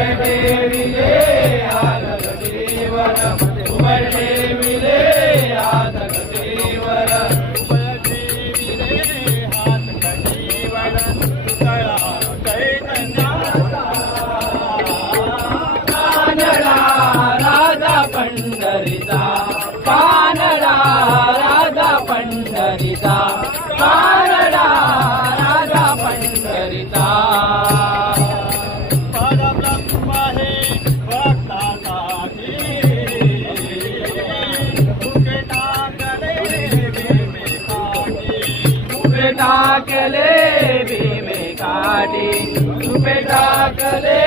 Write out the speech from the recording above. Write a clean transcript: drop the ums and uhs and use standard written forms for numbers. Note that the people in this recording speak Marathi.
उमरते विले आदक देवर उमरते विले आदक देवर उमरते विले आदक देवर तळा चैतन्याचा कानडा राजा पंढरीचा कानडा राजा पंढरीचा कानडा राजा पंढरीचा परब्रह्म हे भक्तासाठी उभे टाकले भीमेकाठी उभे टाकले भीमेकाठी उभे टाकले